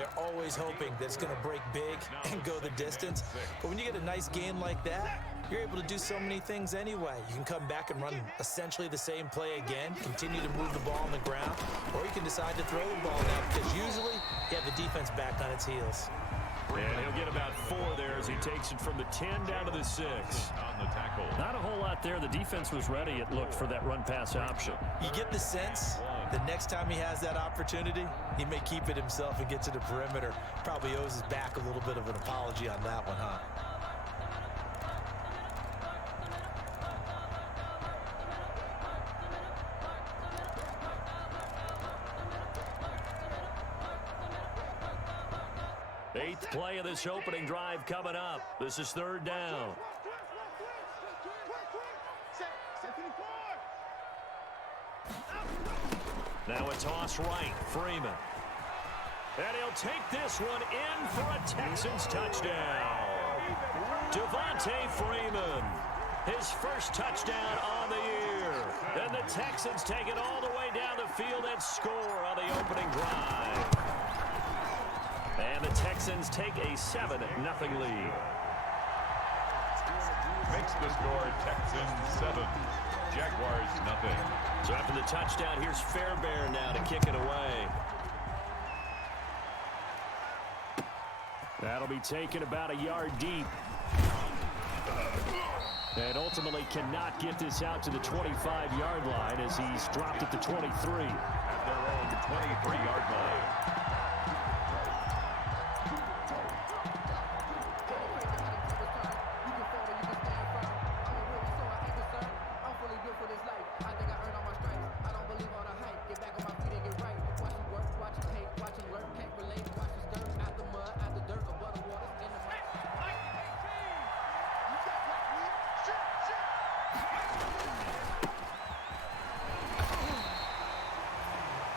They're always hoping that it's going to break big and go the distance. But when you get a nice game like that, you're able to do so many things anyway. You can come back and run essentially the same play again, continue to move the ball on the ground, or you can decide to throw the ball now because usually you have the defense back on its heels. And he'll get about 4 there as he takes it from the 10 down to the 6. On the tackle. Not a whole lot there. The defense was ready, it looked, for that run-pass option. You get the sense the next time he has that opportunity, he may keep it himself and get to the perimeter. Probably owes his back a little bit of an apology on that one, huh? Eighth play of this opening drive coming up. This is 3rd down. Now a toss right, Freeman. And he'll take this one in for a Texans touchdown. Devontae Freeman, his first touchdown on the year. And the Texans take it all the way down the field and score on the opening drive. And the Texans take a 7-0 lead. Makes the score Texans 7, Jaguars nothing. So after the touchdown, here's Fairbairn now to kick it away. That'll be taken about a yard deep. And ultimately cannot get this out to the 25-yard line as he's dropped at the 23. At their own 23-yard line.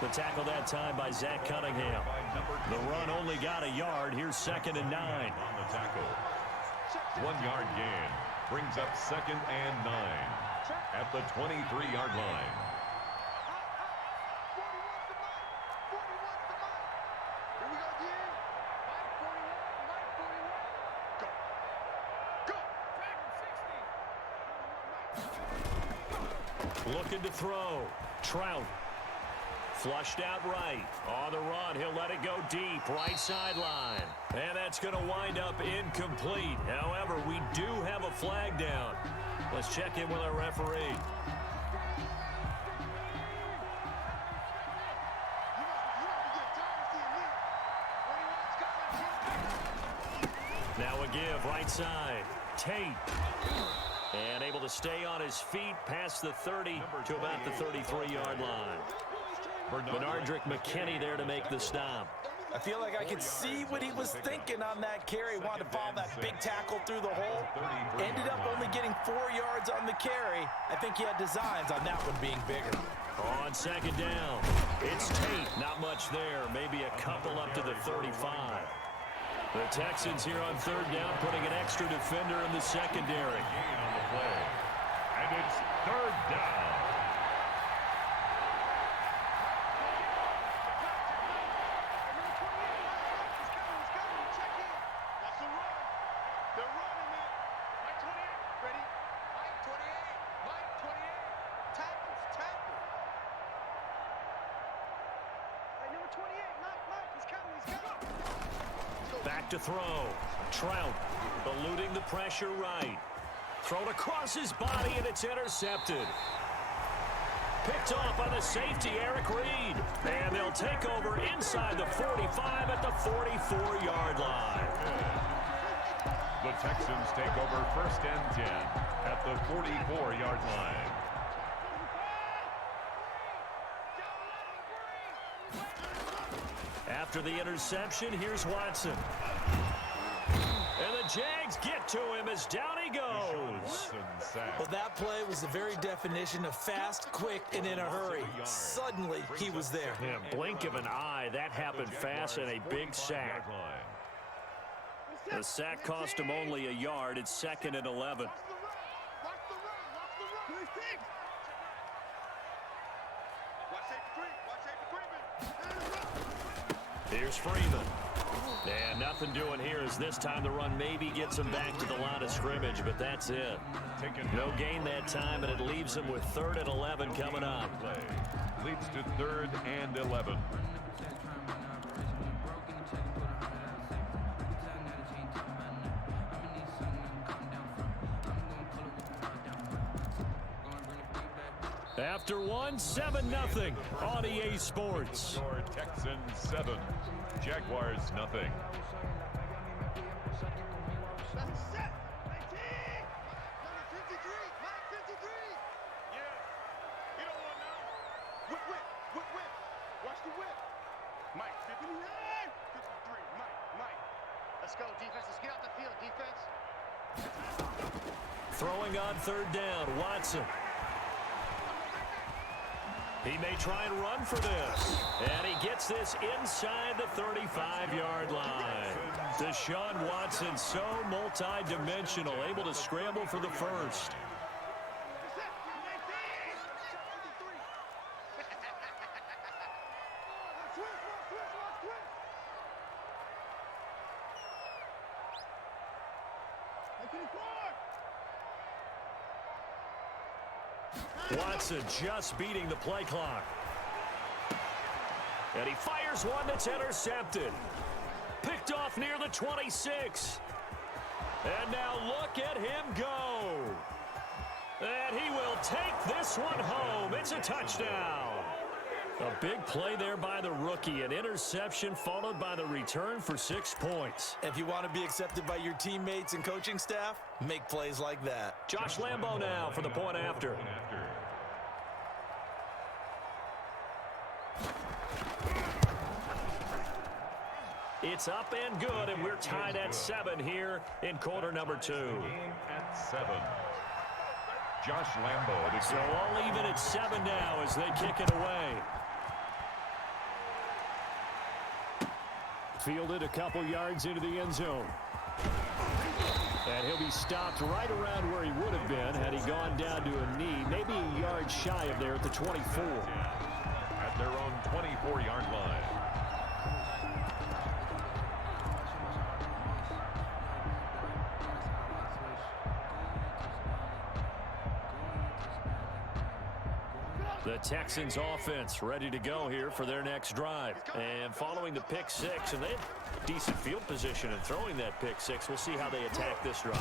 The tackle that time by Zach Cunningham. The run only got a yard. Here's 2nd and 9. On the tackle. 1-yard gain. Brings up 2nd and 9. At the 23-yard line. Looking to throw. Trout. Flushed out right. On the run, he'll let it go deep. Right sideline. And that's going to wind up incomplete. However, we do have a flag down. Let's check in with our referee. Now a give, right side. Tate. And able to stay on his feet past the 30 to about the 33-yard line. Bernardrick McKinney there to make the stop. I feel like I could see what he was thinking on that carry. Wanted to follow that big tackle through the hole. Ended up only getting 4 yards on the carry. I think he had designs on that one being bigger. On 2nd down, it's Tate. Not much there. Maybe a couple up to the 35. The Texans here on 3rd down putting an extra defender in the secondary. And it's 3rd down. Back to throw. Trout eluding the pressure right. Thrown across his body, and it's intercepted. Picked off by the safety, Eric Reed. And they'll take over inside the 45 at the 44-yard line. The Texans take over 1st and 10 at the 44-yard line. After the interception, here's Watson. And the Jags get to him as down he goes. Well, that play was the very definition of fast, quick, and in a hurry. Suddenly, he was there. Yeah, blink of an eye. That happened fast and a big sack. The sack cost him only a yard. It's 2nd and 11. Here's Freeman. And nothing doing here as this time the run maybe gets him back to the line of scrimmage, but that's it. No gain that time, and it leaves him with 3rd and 11 coming up. Leads to 3rd and 11. After one, 7-0 on EA Sports. Your Texans 7, Jaguars nothing. Watch the whip. Mike, 59, 53. Mike. Let's go, defense. Let's get out the field, defense. Throwing on 3rd down, Watson. He may try and run for this. And he gets this inside the 35-yard line. Deshaun Watson, so multi-dimensional, able to scramble for the first. Watson just beating the play clock. And he fires one that's intercepted. Picked off near the 26. And now look at him go. And he will take this one home. It's a touchdown. A big play there by the rookie. An interception followed by the return for 6 points. If you want to be accepted by your teammates and coaching staff, make plays like that. Josh Lambo now for the point after. It's up and good, and we're tied at 7 here in quarter number 2. Game at 7. Josh Lambo. So all even at 7 now as they kick it away. Fielded a couple yards into the end zone. And he'll be stopped right around where he would have been had he gone down to a knee, maybe a yard shy of there at the 24. At their own 24-yard line. The Texans offense ready to go here for their next drive. And following the pick 6, and they had decent field position in throwing that pick 6. We'll see how they attack this drive.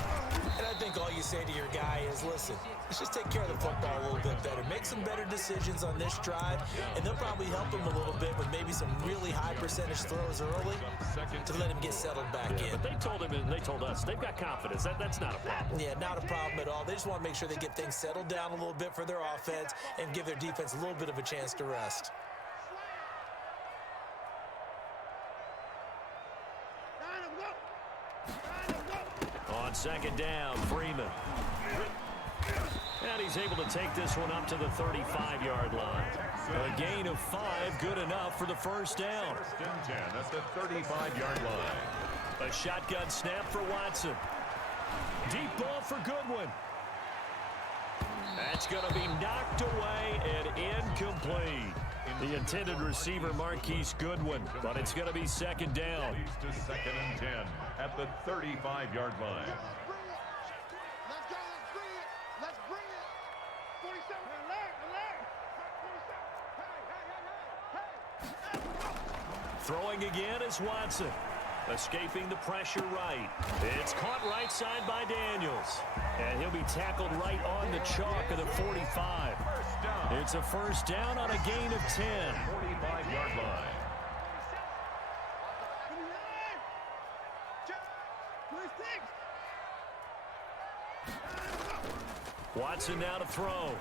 And I think all you say to your guy is, listen, let's just take care of the football a little bit better. Make some better decisions on this drive, and they'll probably help him a little bit with maybe some really high percentage throws early to let him get settled back in. But they told him and they told us they've got confidence. That's not a problem. Yeah, not a problem at all. They just want to make sure they get things settled down a little bit for their offense and give their defense a little bit of a chance to rest. On 2nd down, Freeman. And he's able to take this one up to the 35-yard line. A gain of 5, good enough for the first down. 1st and 10 at the 35-yard line. A shotgun snap for Watson. Deep ball for Goodwin. That's going to be knocked away and incomplete. The intended receiver, Marquise Goodwin, but it's going to be 2nd down. Leads to 2nd and 10 at the 35-yard line. Let's go. Let's bring it. 47. Throwing again is Watson. Escaping the pressure right. It's caught right side by Daniels. And he'll be tackled right on the chalk of the 45. It's a 1st down on a gain of 10. 45-yard line. Watson now to throw.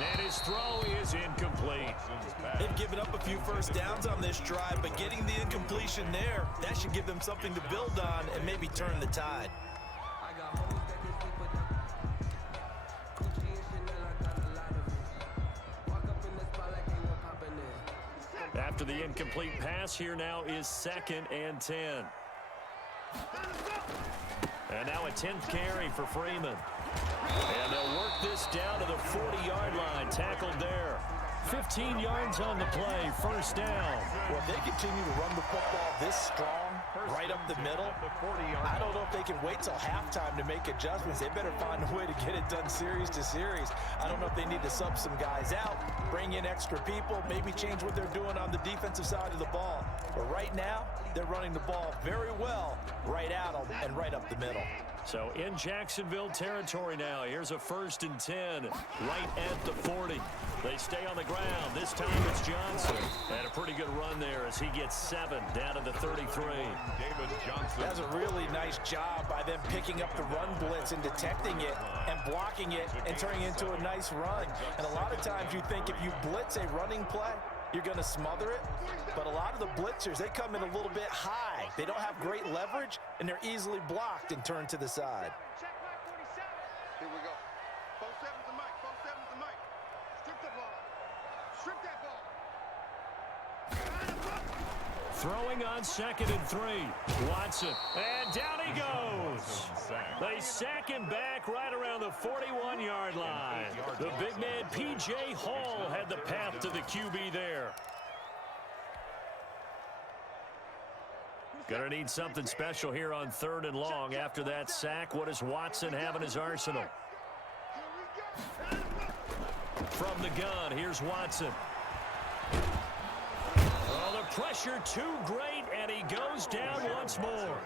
And his throw is incomplete. They've given up a few 1st downs on this drive, but getting the incompletion there, that should give them something to build on and maybe turn the tide. After the incomplete pass, here now is 2nd and 10. And now a 10th carry for Freeman. And they'll work this down to the 40-yard line. Tackled there. 15 yards on the play, first down. Well, if they continue to run the football this strong, right up the middle, I don't know if they can wait till halftime to make adjustments. They better find a way to get it done series to series. I don't know if they need to sub some guys out, bring in extra people, maybe change what they're doing on the defensive side of the ball. But right now, they're running the ball very well right at them and right up the middle. So in Jacksonville territory now, here's a 1st and 10, right at the 40. They stay on the ground. This time it's Johnson. Had a pretty good run there as he gets 7 down to the 33. David Johnson. That's a really nice job by them picking up the run blitz and detecting it and blocking it and turning it into a nice run. And a lot of times you think if you blitz a running play, you're going to smother it. But a lot of the blitzers, they come in a little bit high. They don't have great leverage, and they're easily blocked and turned to the side. Here we go. 4-7's the mic. 4-7's the mic. Strip the ball. Strip that ball. Throwing on 2nd and 3. Watson. And down he goes. They sack him back right around the 41-yard line. The big man, P.J. Hall, had the path to the QB there. Gonna need something special here on 3rd and long. After that sack, what does Watson have in his arsenal? From the gun, here's Watson. Oh, the pressure too great, and he goes down once more.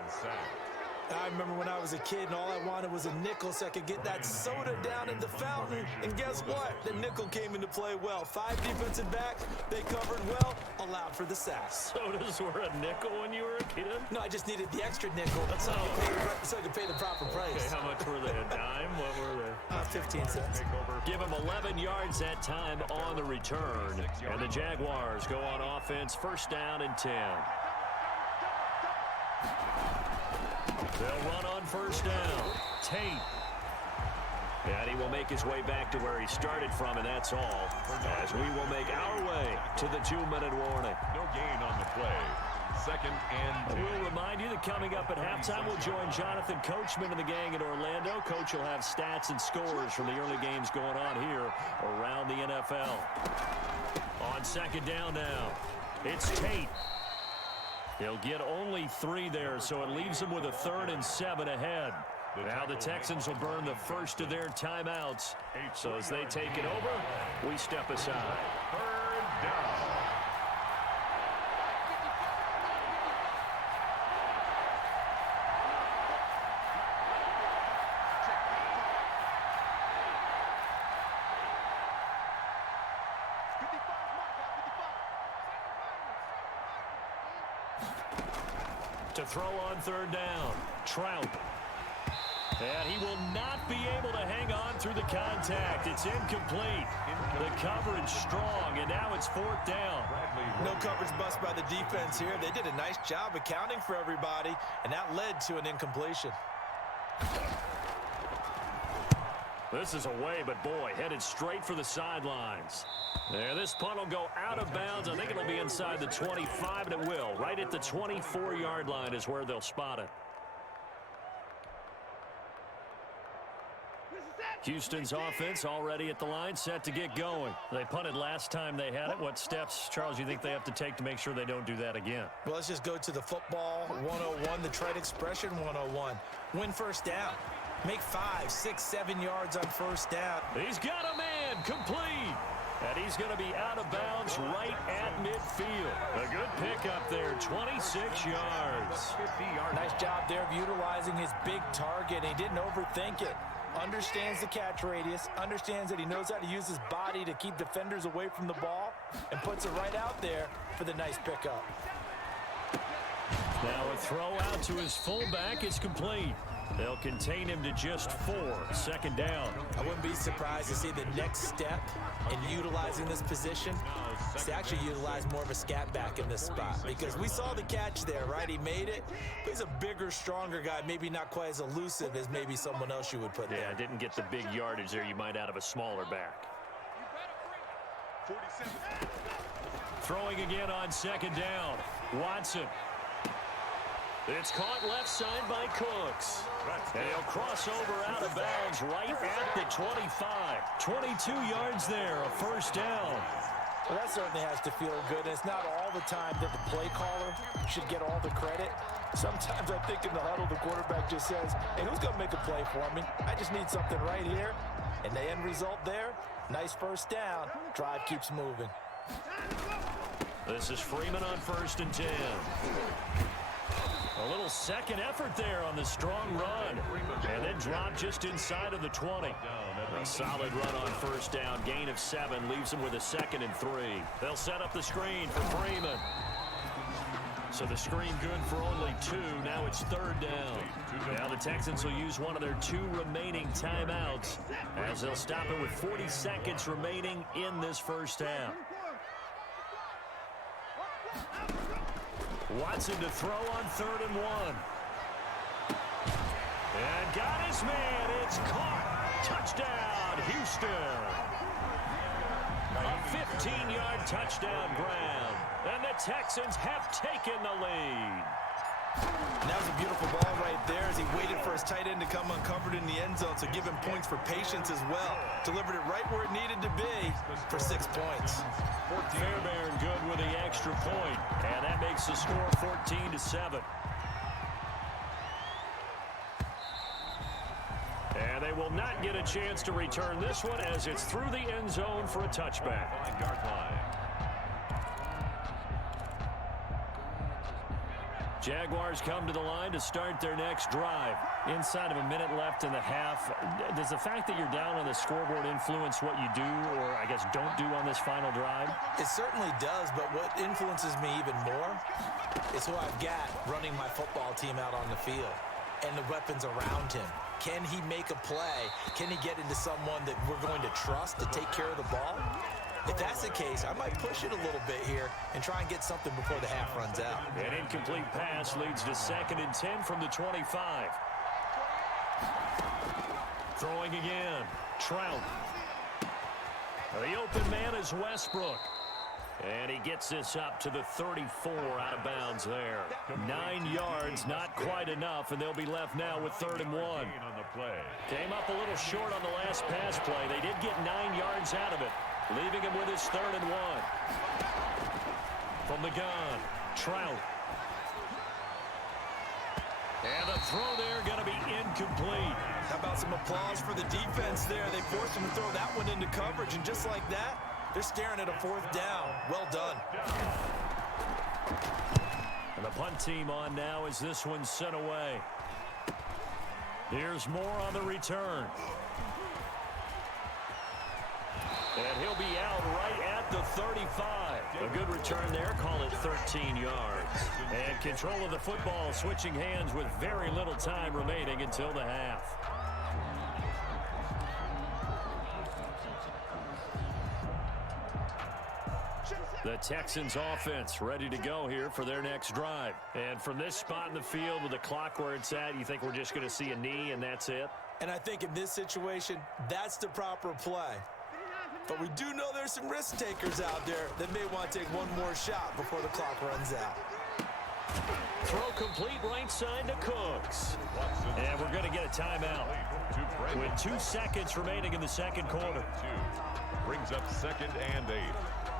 I remember when I was a kid and all I wanted was a nickel so I could get that soda down at the fountain. And guess what? The nickel came into play well. 5 defensive backs, they covered well, allowed for the sacks. Sodas were a nickel when you were a kid? No, I just needed the extra nickel so I could pay the proper price. Okay, how much were they? A dime? What were they? 15 cents. Give him 11 yards that time on the return. And the Jaguars go on offense, 1st down and 10. They'll run on 1st down. Tate. And he will make his way back to where he started from, and that's all. As we will make our way to the 2-minute warning. No gain on the play. 2nd and 10. We'll remind you that coming up at halftime, we'll join Jonathan Coachman and the gang in Orlando. Coach will have stats and scores from the early games going on here around the NFL. On 2nd down now, it's Tate. He'll get only 3 there, so it leaves him with a 3rd and 7 ahead. Now the Texans will burn the first of their timeouts. So as they take it over, we step aside. 3rd down. To throw on 3rd down, Trout. And he will not be able to hang on through the contact. It's incomplete. The coverage strong, and now it's 4th down. No coverage bust by the defense here. They did a nice job accounting for everybody, and that led to an incompletion. This is away, but boy, headed straight for the sidelines. There, this punt will go out of bounds. I think it'll be inside the 25, and it will. Right at the 24-yard line is where they'll spot it. Houston's offense already at the line, set to get going. They punted last time they had it. What steps, Charles, you think they have to take to make sure they don't do that again? Well, let's just go to the football 101, the trade expression 101. Win 1st down. Make 5, 6, 7 yards on 1st down. He's got a man complete. And he's going to be out of bounds right at midfield. A good pickup there, 26 yards. Nice job there of utilizing his big target. He didn't overthink it. Understands the catch radius, understands that he knows how to use his body to keep defenders away from the ball, and puts it right out there for the nice pickup. Now a throw out to his fullback is complete. They'll contain him to just 4. 2nd down. I wouldn't be surprised to see the next step in utilizing this position is to actually utilize more of a scat back in this spot, because we saw the catch there, right? He made it, but he's a bigger, stronger guy, maybe not quite as elusive as maybe someone else you would put there. Yeah, didn't get the big yardage there you might out of a smaller back. 47. Throwing again on 2nd down. Watson. It's caught left side by Cooks. And he'll cross over out of bounds right at the 25. 22 yards there, a 1st down. Well, that certainly has to feel good. And it's not all the time that the play caller should get all the credit. Sometimes I think in the huddle, the quarterback just says, hey, who's going to make a play for me? I just need something right here. And the end result there, nice first down. Drive keeps moving. This is Freeman on 1st and 10. A little second effort there on the strong run. And then drop just inside of the 20. A solid run on 1st down. Gain of 7 leaves them with a 2nd and 3. They'll set up the screen for Freeman. So the screen good for only 2. Now it's 3rd down. Now the Texans will use one of their 2 remaining timeouts as they'll stop it with 40 seconds remaining in this first half. Watson to throw on 3rd and 1. And got his man. It's caught. Touchdown, Houston. A 15-yard touchdown grab. And the Texans have taken the lead. And that was a beautiful ball right there as he waited for his tight end to come uncovered in the end zone. So give him points for patience as well. Delivered it right where it needed to be for 6 points. Fairbairn good with the extra point. And that makes the score 14-7. And they will not get a chance to return this one as it's through the end zone for a touchback. Jaguars come to the line to start their next drive. Inside of a minute left in the half, does the fact that you're down on the scoreboard influence what you do or, I guess, don't do on this final drive? It certainly does, but what influences me even more is who I've got running my football team out on the field and the weapons around him. Can he make a play? Can he get into someone that we're going to trust to take care of the ball? If that's the case, I might push it a little bit here and try and get something before the half runs out. An incomplete pass leads to 2nd and 10 from the 25. Throwing again. Trout. The open man is Westbrook. And he gets this up to the 34 out of bounds there. 9 yards, not quite enough, and they'll be left now with 3rd and 1. Came up a little short on the last pass play. They did get 9 yards out of it, leaving him with his 3rd and 1. From the gun, Trout. And the throw there going to be incomplete. How about some applause for the defense there? They forced him to throw that one into coverage, and just like that, they're staring at a 4th down. Well done. And the punt team on now as this one's sent away. Here's more on the return. And he'll be out right at the 35. A good return there. Call it 13 yards. And control of the football switching hands with very little time remaining until the half. The Texans offense ready to go here for their next drive. And from this spot in the field with the clock where it's at, you think we're just going to see a knee and that's it? And I think in this situation, that's the proper play. But we do know there's some risk takers out there that may want to take one more shot before the clock runs out. Throw complete right side to Cooks. And we're going to get a timeout with 2 seconds remaining in the second quarter. Brings up 2nd and 8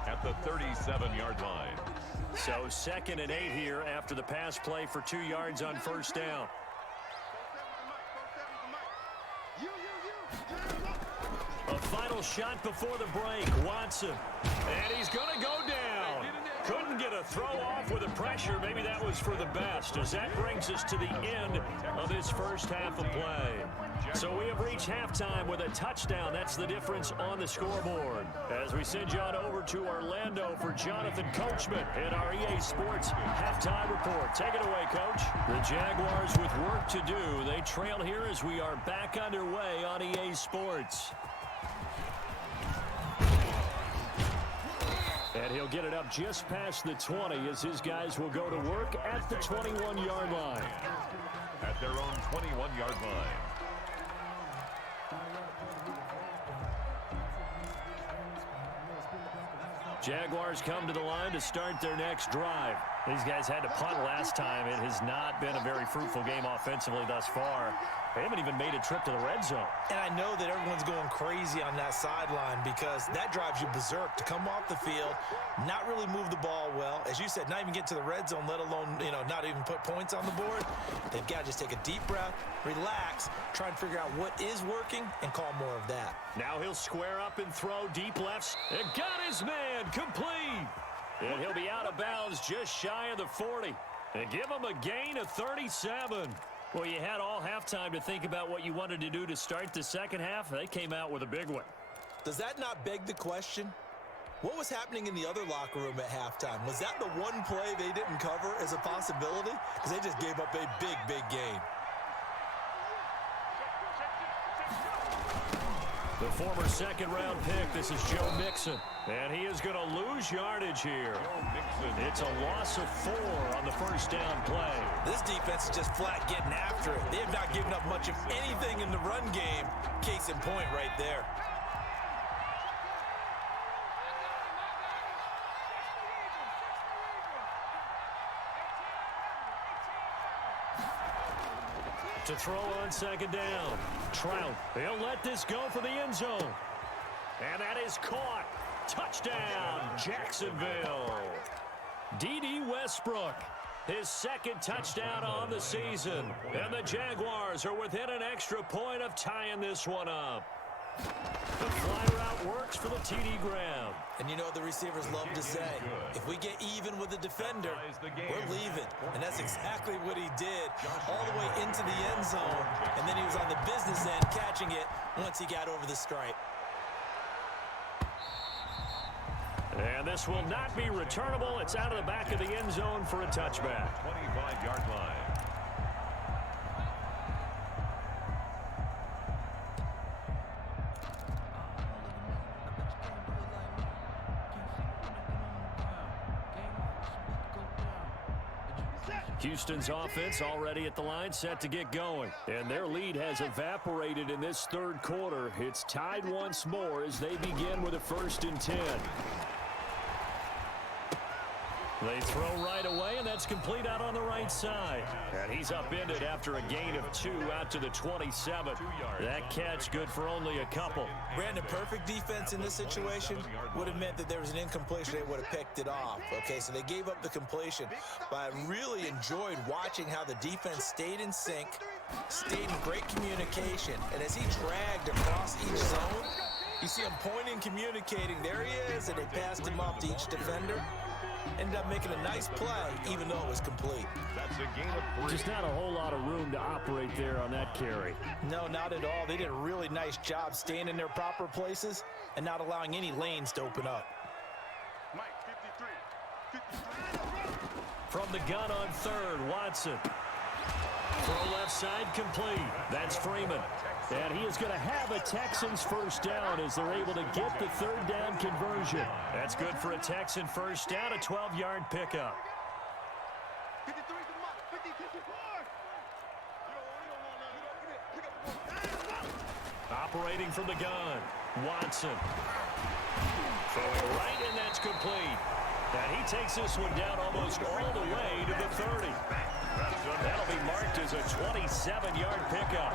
at the 37-yard line. So 2nd and 8 here after the pass play for 2 yards on 1st down. A final shot before the break. Watson. And he's going to go down. Couldn't get a throw off with the pressure. Maybe that was for the best, as that brings us to the end of this first half of play. So we have reached halftime with a touchdown. That's the difference on the scoreboard. As we send you on over to Orlando for Jonathan Coachman in our EA Sports halftime report. Take it away, Coach. The Jaguars with work to do. They trail here as we are back underway on EA Sports. And he'll get it up just past the 20 as his guys will go to work at the 21-yard line. At their own 21-yard line. Jaguars come to the line to start their next drive. These guys had to punt last time. It has not been a very fruitful game offensively thus far. They haven't even made a trip to the red zone. And I know that everyone's going crazy on that sideline because that drives you berserk to come off the field, not really move the ball well. As you said, not even get to the red zone, let alone, not even put points on the board. They've got to just take a deep breath, relax, try and figure out what is working, and call more of that. Now he'll square up and throw deep left. It got his man complete. And he'll be out of bounds just shy of the 40. And give him a gain of 37. Well, you had all halftime to think about what you wanted to do to start the second half. They came out with a big one. Does that not beg the question? What was happening in the other locker room at halftime? Was that the one play they didn't cover as a possibility? Because they just gave up a big, big gain. The former second-round pick, this is Joe Mixon. And he is going to lose yardage here. It's a loss of 4 on the first down play. This defense is just flat getting after it. They have not given up much of anything in the run game. Case in point right there. To throw on second down. Trout, he'll let this go for the end zone. And that is caught. Touchdown, Jacksonville. D.D. Westbrook, his second touchdown on the season. And the Jaguars are within an extra point of tying this one up. The fly route works for the TD grab. And the receivers love to say, if we get even with the defender, we're leaving. And that's exactly what he did all the way into the end zone. And then he was on the business end catching it once he got over the stripe. And this will not be returnable. It's out of the back of the end zone for a touchback. 25-yard line. Houston's offense already at the line, set to get going. And their lead has evaporated in this third quarter. It's tied once more as they begin with a 1st and 10. They throw right away, and that's complete out on the right side. And he's upended after a gain of 2 out to the 27. That catch good for only a couple. Brandon, perfect defense in this situation would have meant that there was an incompletion. They would have picked it off. Okay, so they gave up the completion. But I really enjoyed watching how the defense stayed in sync, stayed in great communication. And as he dragged across each zone, you see him pointing, communicating. There he is, and they passed him off to each defender. Ended up making a nice play, even though it was complete. That's a gain of 3. Just not a whole lot of room to operate there on that carry. No, not at all. They did a really nice job staying in their proper places and not allowing any lanes to open up. Mike, 53. From the gun on third, Watson. Throw left side complete. That's Freeman. And he is going to have a Texans first down as they're able to get the 3rd down conversion. That's good for a Texan first down, a 12-yard pickup. 53 to Mike, 54. Operating from the gun, Watson. Throwing right, and that's complete. And he takes this one down almost all the way to the 30. That'll be marked as a 27-yard pickup.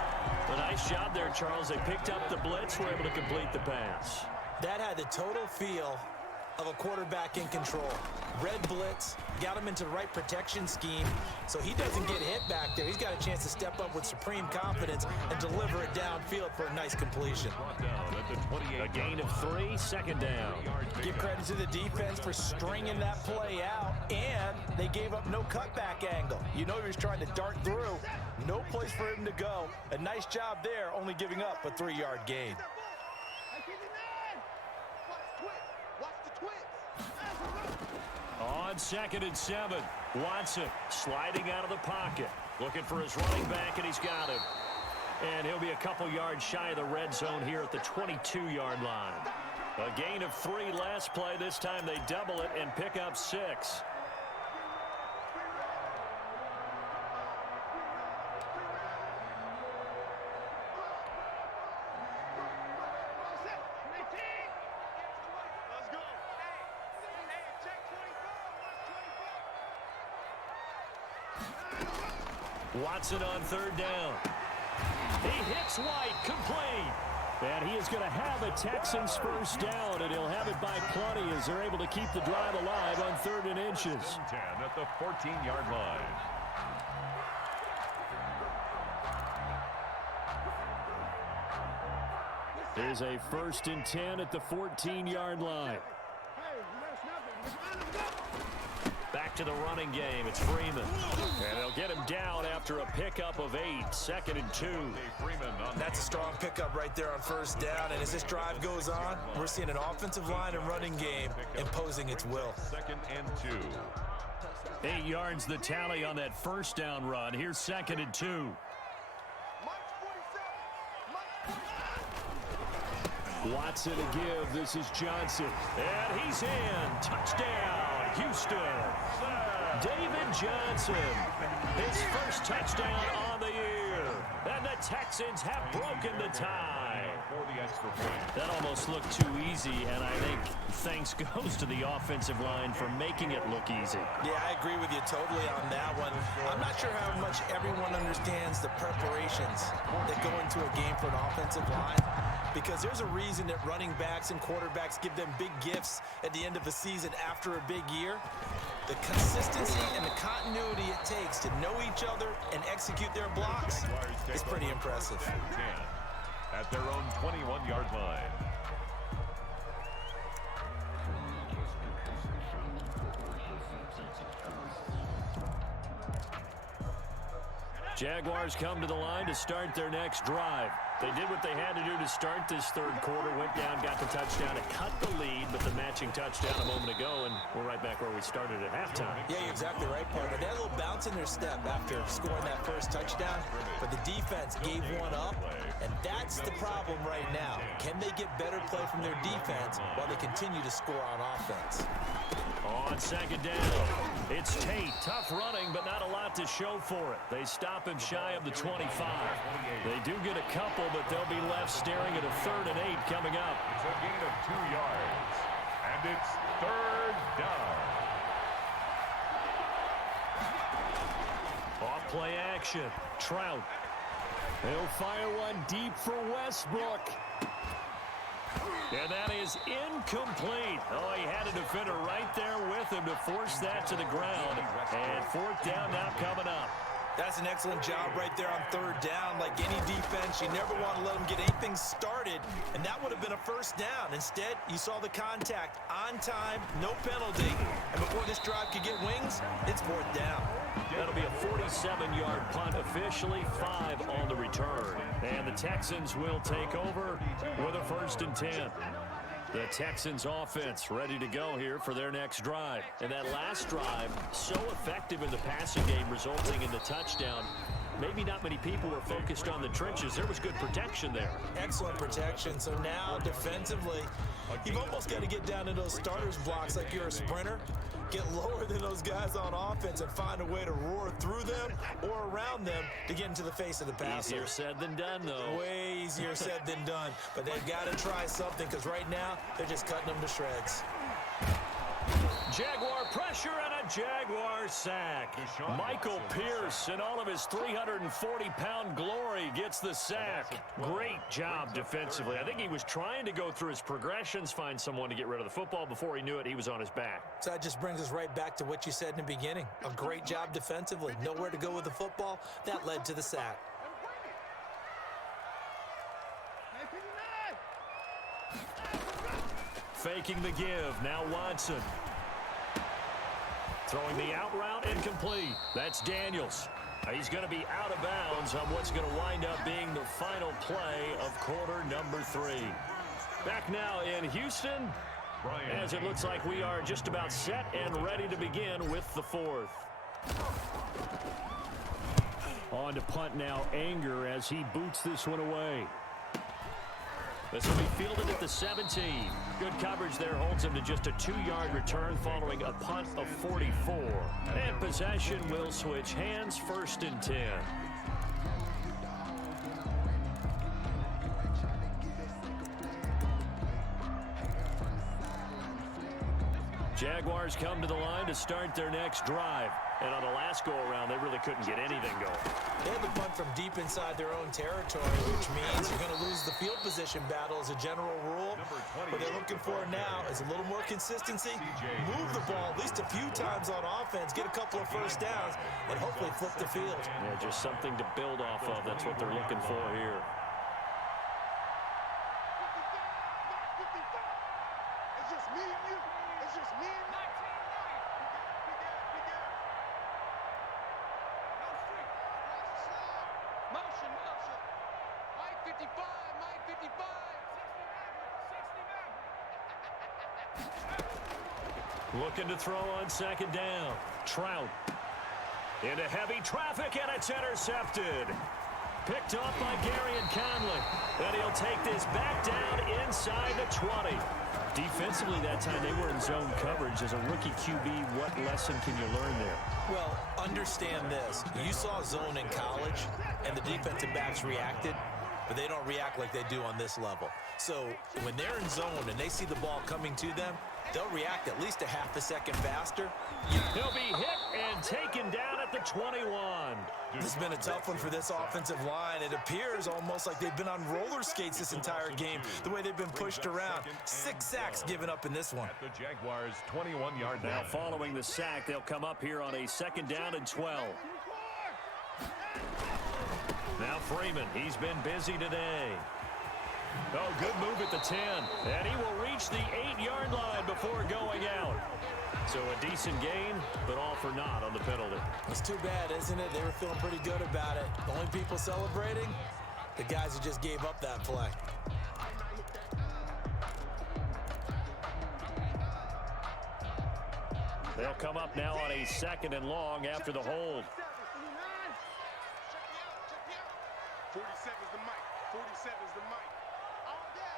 A nice job there, Charles. They picked up the blitz, were able to complete the pass. That had the total feel of a quarterback in control. Red blitz, got him into the right protection scheme, so he doesn't get hit back there. He's got a chance to step up with supreme confidence and deliver it downfield for a nice completion. A gain of 3, 2nd down. Give credit to the defense for stringing that play out, and they gave up no cutback angle. He was trying to dart through. No place for him to go. A nice job there, only giving up a 3-yard gain. On 2nd and 7, Watson sliding out of the pocket, looking for his running back, and he's got him. And he'll be a couple yards shy of the red zone here at the 22-yard line. A gain of 3 last play. This time they double it and pick up 6. Watson on 3rd down. He hits White, complete. And he is going to have a Texans first down, and he'll have it by plenty as they're able to keep the drive alive on 3rd and inches. 10 at the 14-yard line. Here's a 1st and 10 at the 14-yard line. Back to the running game. It's Freeman. And they'll get him down after a pickup of 8. 2nd and 2. That's a strong pickup right there on 1st down. And as this drive goes on, we're seeing an offensive line and running game imposing its will. 2nd and 2. 8 yards the tally on that 1st down run. Here's 2nd and 2. Watson to give. This is Johnson. And he's in. Touchdown, Houston. David Johnson. His first touchdown on the year. And the Texans have broken the tie. That almost looked too easy, and I think thanks goes to the offensive line for making it look easy. Yeah, I agree with you totally on that one. I'm not sure how much everyone understands the preparations that go into a game for an offensive line, because there's a reason that running backs and quarterbacks give them big gifts at the end of a season after a big year. The consistency and the continuity it takes to know each other and execute their blocks is pretty impressive. At their own 21-yard line. Jaguars come to the line to start their next drive. They did what they had to do to start this 3rd quarter, went down, got the touchdown, and cut the lead, but the matching touchdown a moment ago, and we're right back where we started at halftime. Yeah, you're exactly right, partner. They had a little bounce in their step after scoring that first touchdown, but the defense gave one up, and that's the problem right now. Can they get better play from their defense while they continue to score on offense? On 2nd down, it's Tate. Tough running, but not a lot to show for it. They stop him shy of the 25. They do get a couple, but they'll be left staring at a 3rd and 8 coming up. It's a gain of 2 yards, and it's 3rd down. Off play action. Trout. He'll fire one deep for Westbrook. And that is incomplete. Oh, he had a defender right there with him to force that to the ground. And 4th down now coming up. That's an excellent job right there on 3rd down. Like any defense, you never want to let them get anything started, and that would have been a 1st down. Instead, you saw the contact on time, no penalty, and before this drive could get wings, it's 4th down. That'll be a 47-yard punt, officially 5 on the return. And the Texans will take over with a 1st and 10. The Texans offense ready to go here for their next drive. And that last drive, so effective in the passing game, resulting in the touchdown. Maybe not many people were focused on the trenches. There was good protection there. Excellent protection. So now defensively, you've almost got to get down to those starters blocks like you're a sprinter. Get lower than those guys on offense and find a way to roar through them or around them to get into the face of the passer. Easier said than done, though. Way easier said than done. But they've got to try something, because right now they're just cutting them to shreds. Jaguar pressure and a Jaguar sack. Michael Pierce, in all of his 340-pound glory, gets the sack. Great job defensively. I think he was trying to go through his progressions, find someone to get rid of the football. Before he knew it, he was on his back. So that just brings us right back to what you said in the beginning. A great job defensively. Nowhere to go with the football. That led to the sack. Faking the give. Now Watson. Throwing the out route incomplete. That's Daniels. He's going to be out of bounds on what's going to wind up being the final play of quarter number 3. Back now in Houston, as it looks like we are just about set and ready to begin with the 4th. On to punt now, Anger, as he boots this one away. This will be fielded at the 17. Good coverage there holds him to just a 2-yard return following a punt of 44. And possession will switch hands, 1st and 10. Jaguars come to the line to start their next drive. And on the last go-around, they really couldn't get anything going. They had to punt from deep inside their own territory, which means you're going to lose the field position battle as a general rule. What they're looking for now is a little more consistency, move the ball at least a few times on offense, get a couple of first downs, and hopefully flip the field. Yeah, just something to build off of. That's what they're looking for here. It's just me and you. It's just me and you. Motion. Mike 55, Mike 55. 60 Looking to throw on second down. Trout. Into heavy traffic, and it's intercepted. Picked off by Gary and Conley. And he'll take this back down inside the 20. Defensively that time, they were in zone coverage. As a rookie QB, what lesson can you learn there? Well, understand this. You saw zone in college, and the defensive backs reacted, but they don't react like they do on this level. So when they're in zone and they see the ball coming to them, they'll react at least a half a second faster. He'll be hit and taken down at the 21. This has been a tough one for this offensive line. It appears almost like they've been on roller skates this entire game, the way they've been pushed around. 6 sacks given up in this one. At the Jaguars' 21-yard line. Now following the sack, they'll come up here on a second down and 12. Now Freeman, he's been busy today. Oh, good move at the 10. And he will reach the 8-yard line before going out. So a decent gain, but all for naught on the penalty. It's too bad, isn't it? They were feeling pretty good about it. The only people celebrating, the guys who just gave up that play. They'll come up now on a second and long after the hold. 47's the mic. 47's the mic. All day.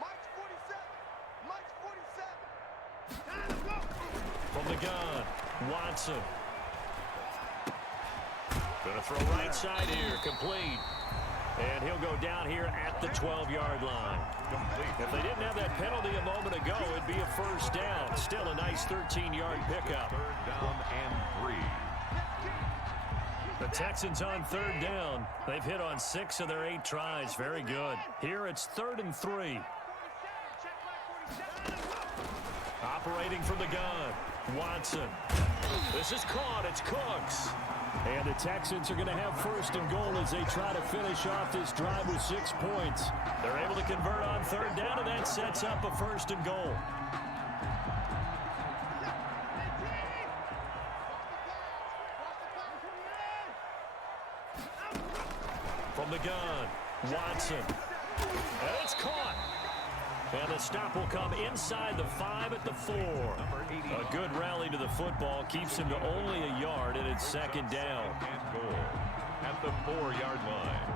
Mike's 47. Mike's 47. From the gun, Watson. Gonna throw right side here, complete. And he'll go down here at the 12-yard line. If they didn't have that penalty a moment ago, it'd be a first down. Still a nice 13-yard pickup. Third down and 3. The Texans on third down. They've hit on 6 of their 8 tries. Very good. Here it's 3rd and 3. Operating from the gun, Watson. This is caught. It's Cooks. And the Texans are going to have 1st and goal as they try to finish off this drive with 6 points. They're able to convert on third down, and that sets up a 1st and goal. From the gun, Watson. And it's caught. And the stop will come inside the 5 at the 4. A good rally to the football keeps him to only a yard, and it's 2nd down. And goal at the 4-yard line.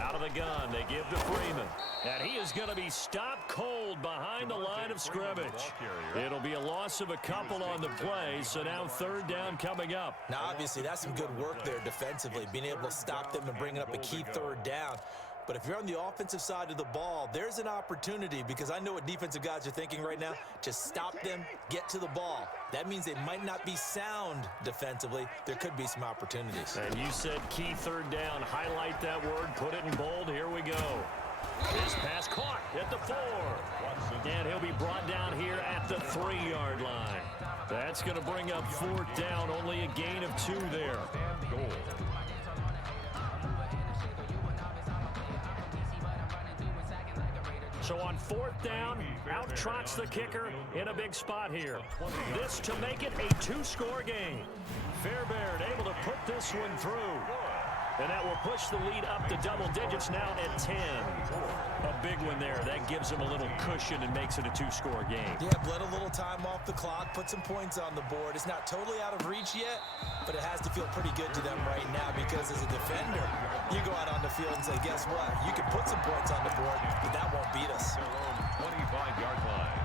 Out of the gun, they give to Freeman. And he is going to be stopped cold behind the line of scrimmage. It'll be a loss of a couple on the play, so now 3rd down coming up. Now, obviously, that's some good work there defensively, being able to stop them and bringing up a key 3rd down. But if you're on the offensive side of the ball, there's an opportunity, because I know what defensive guys are thinking right now. Just stop them, get to the ball. That means they might not be sound defensively. There could be some opportunities. And you said key 3rd down. Highlight that word, put it in bold. Here we go. This pass caught at the 4. And he'll be brought down here at the 3-yard line. That's going to bring up 4th down, only a gain of 2 there. Goal. So on 4th down, out trots the kicker in a big spot here. This to make it a 2-score game. Fairbairn able to put this one through. And that will push the lead up to double digits now at 10. A big one there. That gives them a little cushion and makes it a 2-score game. Yeah, bled a little time off the clock, put some points on the board. It's not totally out of reach yet, but it has to feel pretty good to them right now, because as a defender, you go out on the field and say, guess what? You can put some points on the board, but that won't beat us. Their own 25-yard line.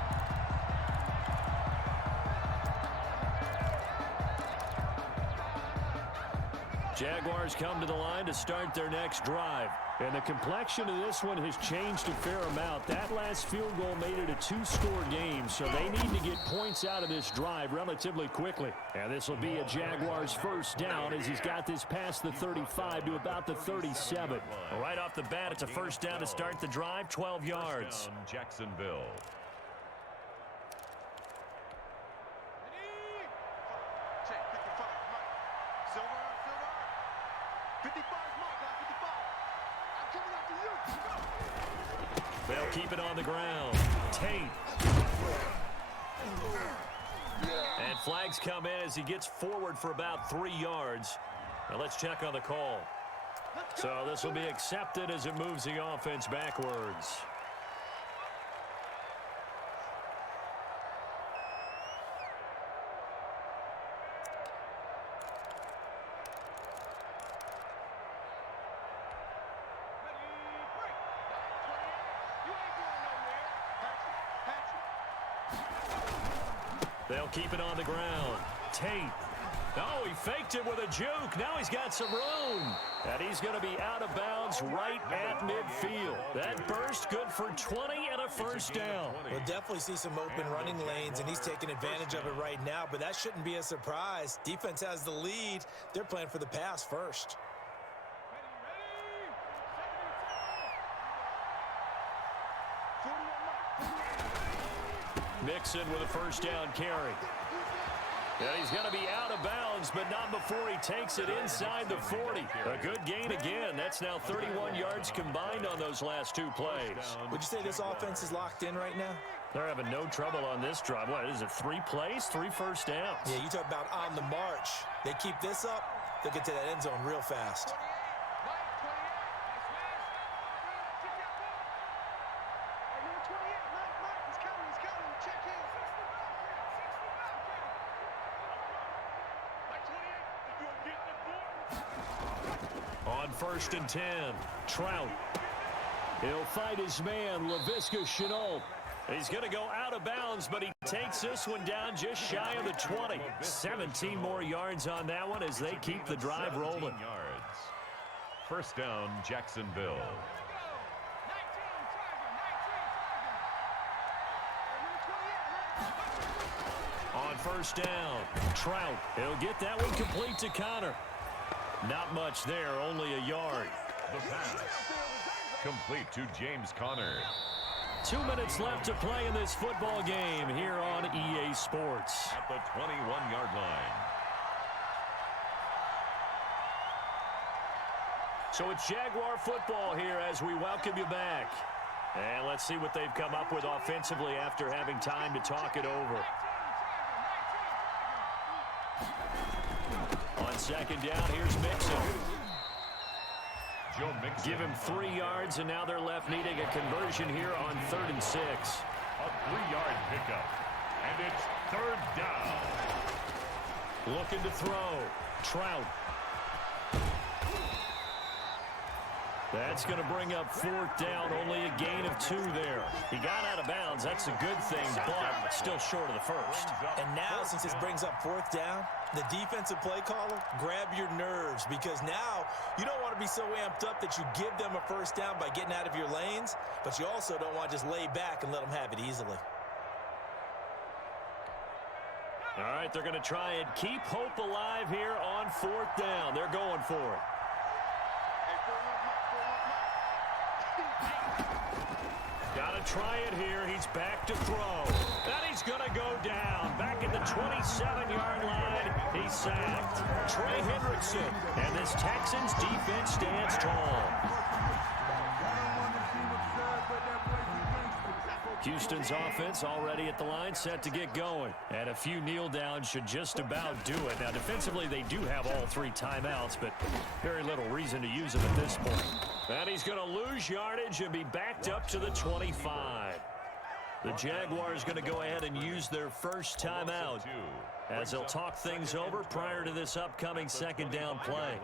Jaguars come to the line to start their next drive. And the complexion of this one has changed a fair amount. That last field goal made it a two-score game, so they need to get points out of this drive relatively quickly. And this will be a Jaguars first down as he's got this past the 35 to about the 37. Right off the bat, it's a first down to start the drive, 12 yards. Jacksonville. Check, 55, Mike. Silver. 55, Mike, 55. I'm coming after you. Go. They'll keep it on the ground. Tate. And flags come in as he gets forward for about 3 yards. Now let's check on the call. So this will be accepted as it moves the offense backwards. They'll keep it on the ground. Tate. Oh, he faked it with a juke. Now he's got some room. And he's going to be out of bounds right at midfield. That burst good for 20 and a first down. We'll definitely see some open running lanes, and he's taking advantage of it right now, but that shouldn't be a surprise. Defense has the lead. They're playing for the pass first. Mixon with a first down carry. And he's going to be out of bounds, but not before he takes it inside the 40. A good gain again. That's now 31 yards combined on those last two plays. Would you say this offense is locked in right now? They're having no trouble on this drive. What is it, 3 plays, 3 first downs? Yeah, you talk about on the march. They keep this up, they'll get to that end zone real fast. On 1st and 10, Trout. He'll fight his man, Laviska Shenault. He's going to go out of bounds, but he takes this one down just shy of the 20. 17 more yards on that one as they keep the drive rolling. Yards. First down, Jacksonville. On 1st down, Trout. He'll get that one complete to Connor. Not much there, only a yard. The pass. Complete to James Conner. 2 minutes left to play in this football game here on EA Sports. At the 21-yard line. So it's Jaguar football here as we welcome you back. And let's see what they've come up with offensively after having time to talk it over. On 2nd down, here's Mixon. Joe Mixon. Give him 3 yards, and now they're left needing a conversion here on 3rd and 6. A 3-yard pickup. And it's 3rd down. Looking to throw. Trout. That's going to bring up 4th down, only a gain of 2 there. He got out of bounds. That's a good thing, but still short of the first. And now, since this brings up 4th down, the defensive play caller, grab your nerves, because now you don't want to be so amped up that you give them a first down by getting out of your lanes, but you also don't want to just lay back and let them have it easily. All right, they're going to try and keep hope alive here on 4th down. They're going for it. Got to try it here. He's back to throw. And he's going to go down. Back at the 27-yard line. He's sacked. Trey Hendrickson. And this Texans defense stands tall. Houston's offense already at the line, set to get going. And a few kneel downs should just about do it. Now, defensively, they do have all 3 timeouts, but very little reason to use them at this point. And he's going to lose yardage and be backed up to the 25. The Jaguars going to go ahead and use their first timeout as they'll talk things over prior to this upcoming 2nd down play.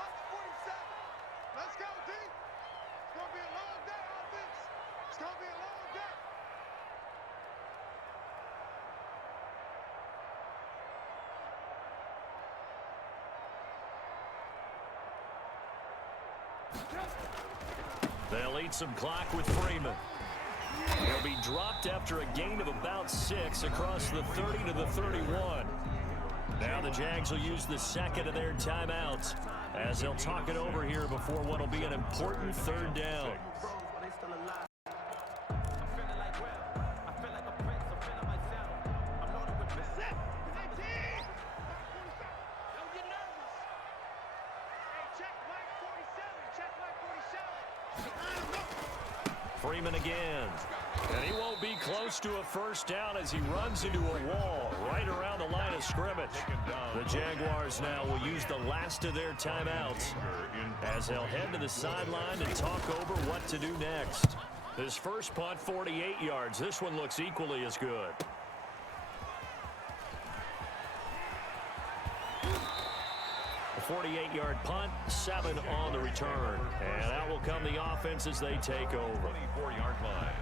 Mike's 47. Let's go, D. It's going to be a long day, offense. It's going to be a long day. They'll eat some clock with Freeman. He'll be dropped after a gain of about 6 across the 30 to the 31. Now the Jags will use the second of their timeouts as they'll talk it over here before what will be an important third down. Freeman again. And he won't be close to a first down as he runs into a wall right around the line of scrimmage. The Jaguars now will use the last of their timeouts as they'll head to the sideline and talk over what to do next. His first punt, 48 yards. This one looks equally as good. A 48-yard punt, 7 on the return. And out will come the offense as they take over. 24-yard line.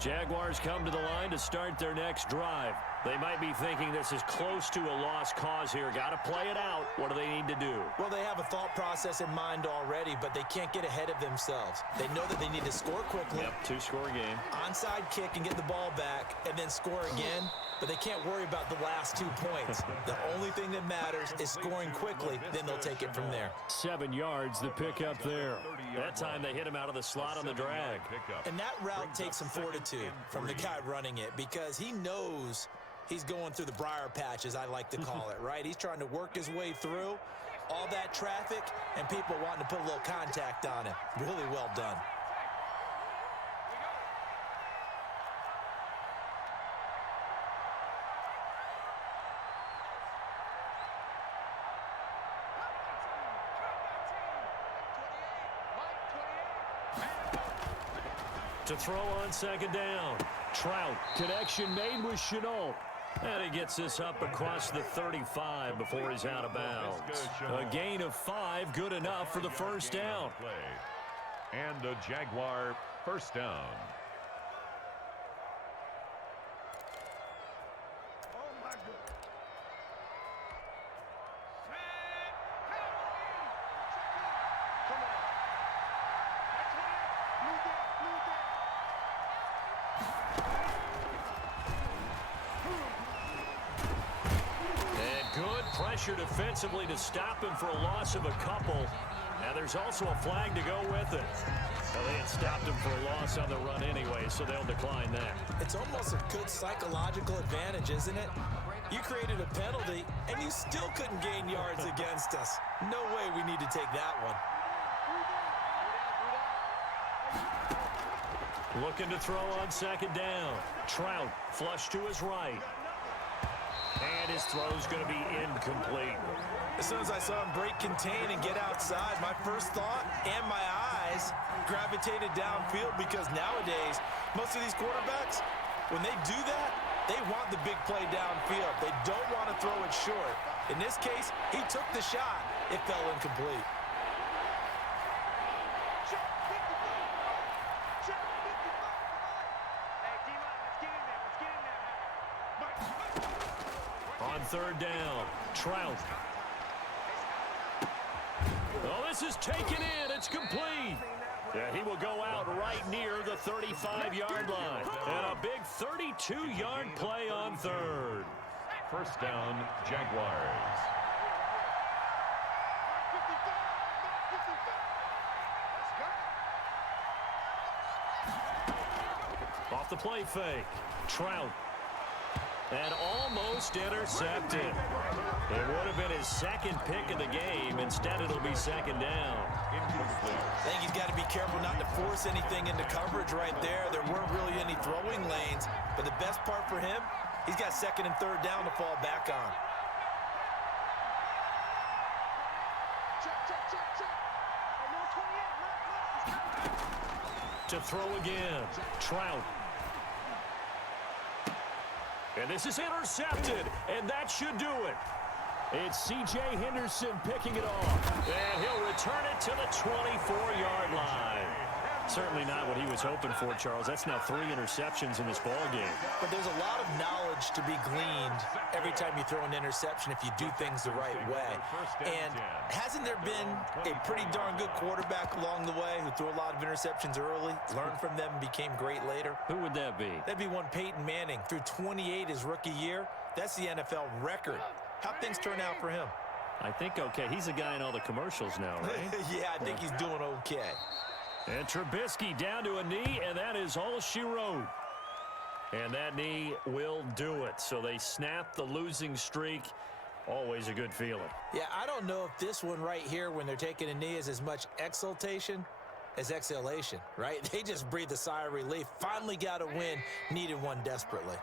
Jaguars come to the line to start their next drive. They might be thinking this is close to a lost cause here. Got to play it out. What do they need to do? Well, they have a thought process in mind already, but they can't get ahead of themselves. They know that they need to score quickly. Yep, 2-score game. Onside kick and get the ball back and then score again, but they can't worry about the last 2 points. The only thing that matters is scoring quickly, then they'll take it from there. 7 yards, the pickup there. That time they hit him out of the slot on the drag. And that route takes some fortitude from the guy running it because he knows he's going through the briar patch, as I like to call it, right? He's trying to work his way through all that traffic and people wanting to put a little contact on him. Really well done. To throw on second down. Trout, connection made with Chenault. And he gets this up across the 35 before he's out of bounds. A gain of 5, good enough for the first down. And a Jaguar first down. Defensively to stop him for a loss of a couple. Now there's also a flag to go with it. Well, they had stopped him for a loss on the run anyway, so they'll decline that. It's almost a good psychological advantage, isn't it? You created a penalty, and you still couldn't gain yards against us. No way we need to take that one. Looking to throw on second down. Trout flush to his right. And his throw's going to be incomplete. As soon as I saw him break contain and get outside, my first thought and my eyes gravitated downfield because nowadays, most of these quarterbacks, when they do that, they want the big play downfield. They don't want to throw it short. In this case, he took the shot. It fell incomplete. On third down, Trout. Oh, this is taken in. It's complete. Yeah, he will go out right near the 35-yard line. And a big 32-yard play on third. First down, Jaguars. Off the play fake. Trout. And almost intercepted. It would have been his second pick of the game. Instead, it'll be second down. I think he's got to be careful not to force anything into coverage right there. There weren't really any throwing lanes. But the best part for him, he's got second and third down to fall back on. To throw again. Trout. And this is intercepted, and that should do it. It's C.J. Henderson picking it off. And he'll return it to the 24-yard line. Certainly not what he was hoping for, Charles. That's now 3 interceptions in this ball game. But there's a lot of knowledge to be gleaned every time you throw an interception if you do things the right way. And hasn't there been a pretty darn good quarterback along the way who threw a lot of interceptions early, learned from them, and became great later? Who would that be? That'd be one Peyton Manning. Threw 28 his rookie year. That's the NFL record. How'd things turn out for him? I think okay. He's a guy in all the commercials now, right? Yeah, I think he's doing okay. And Trubisky down to a knee, and that is all she wrote. And that knee will do it. So they snap the losing streak. Always a good feeling. Yeah, I don't know if this one right here when they're taking a knee is as much exultation as exhalation, right? They just breathe a sigh of relief. Finally got a win. Needed one desperately.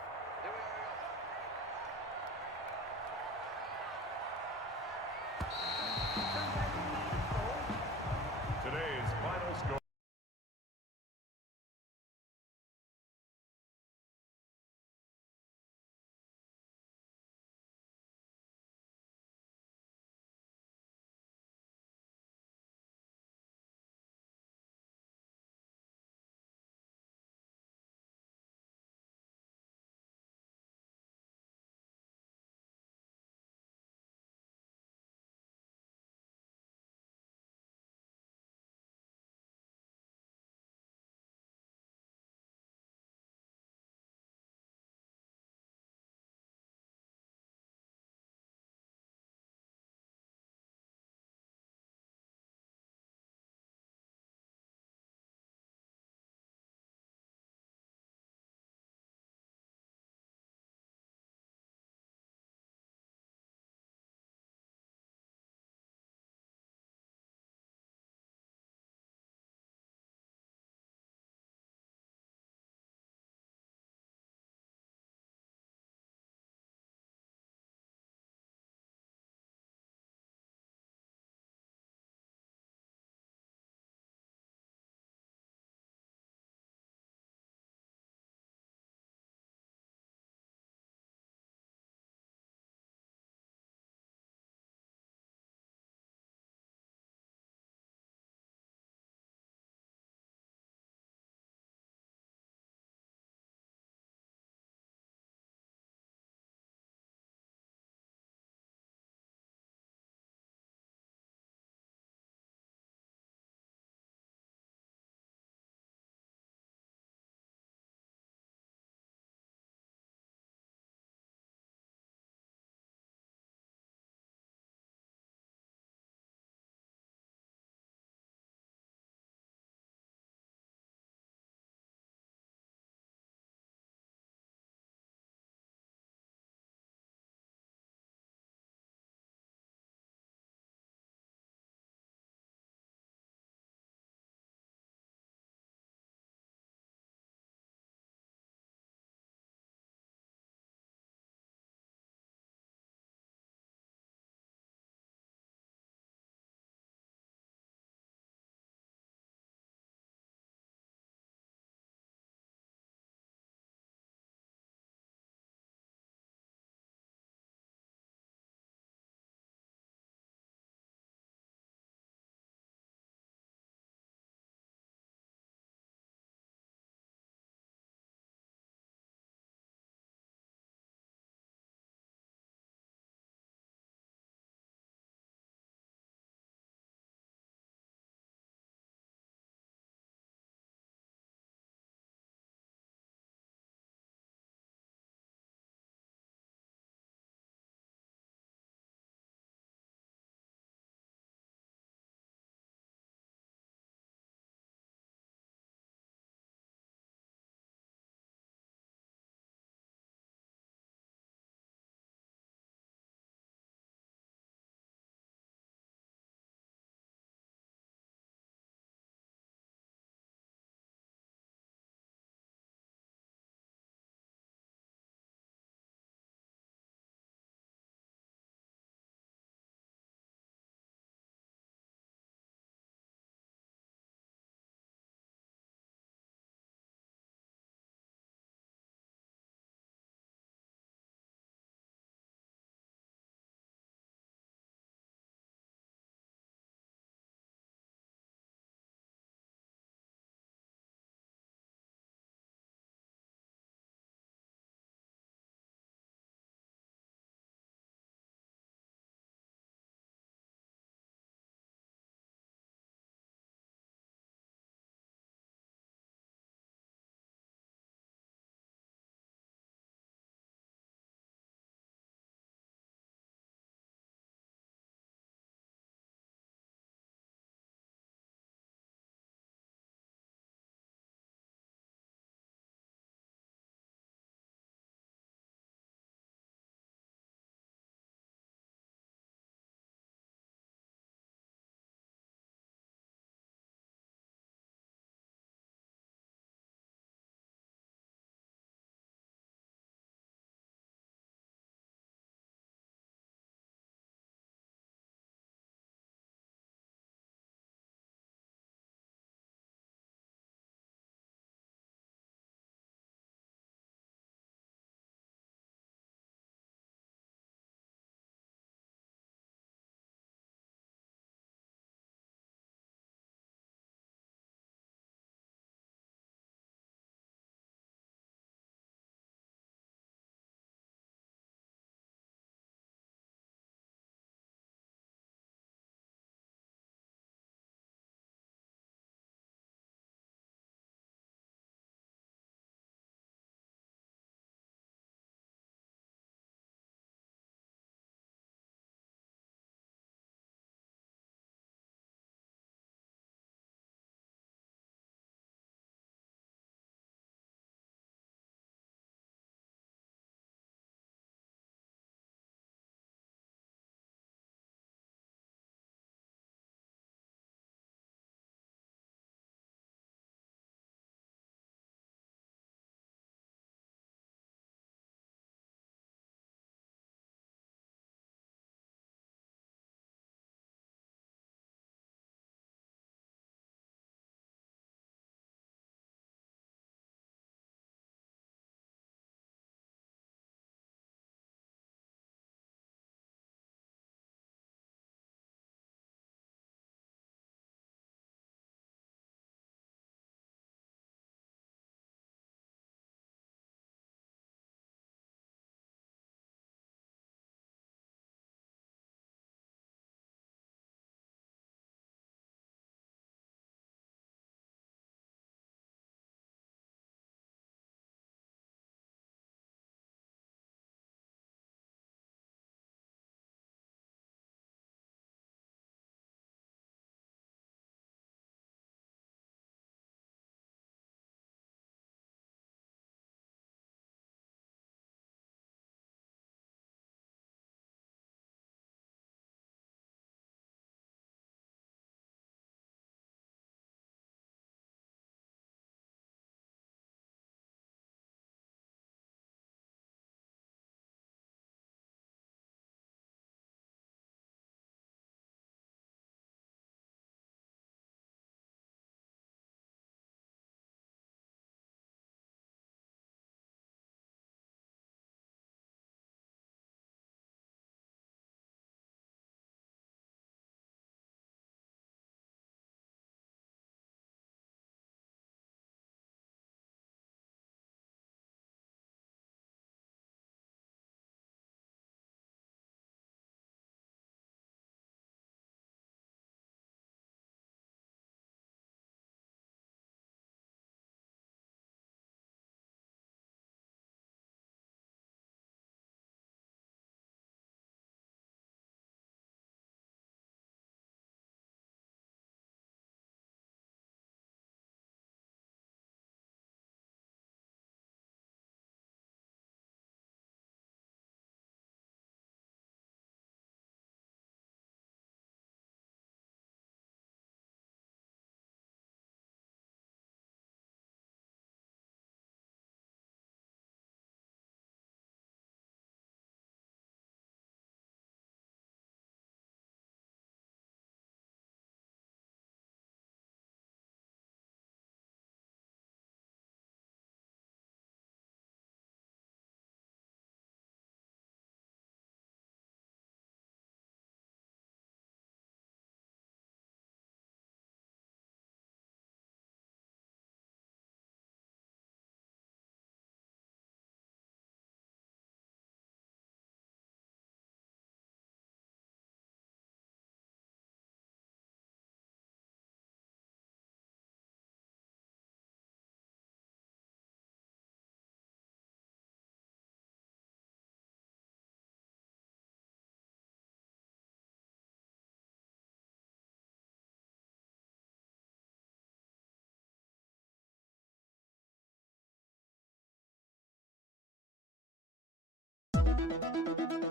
Mike.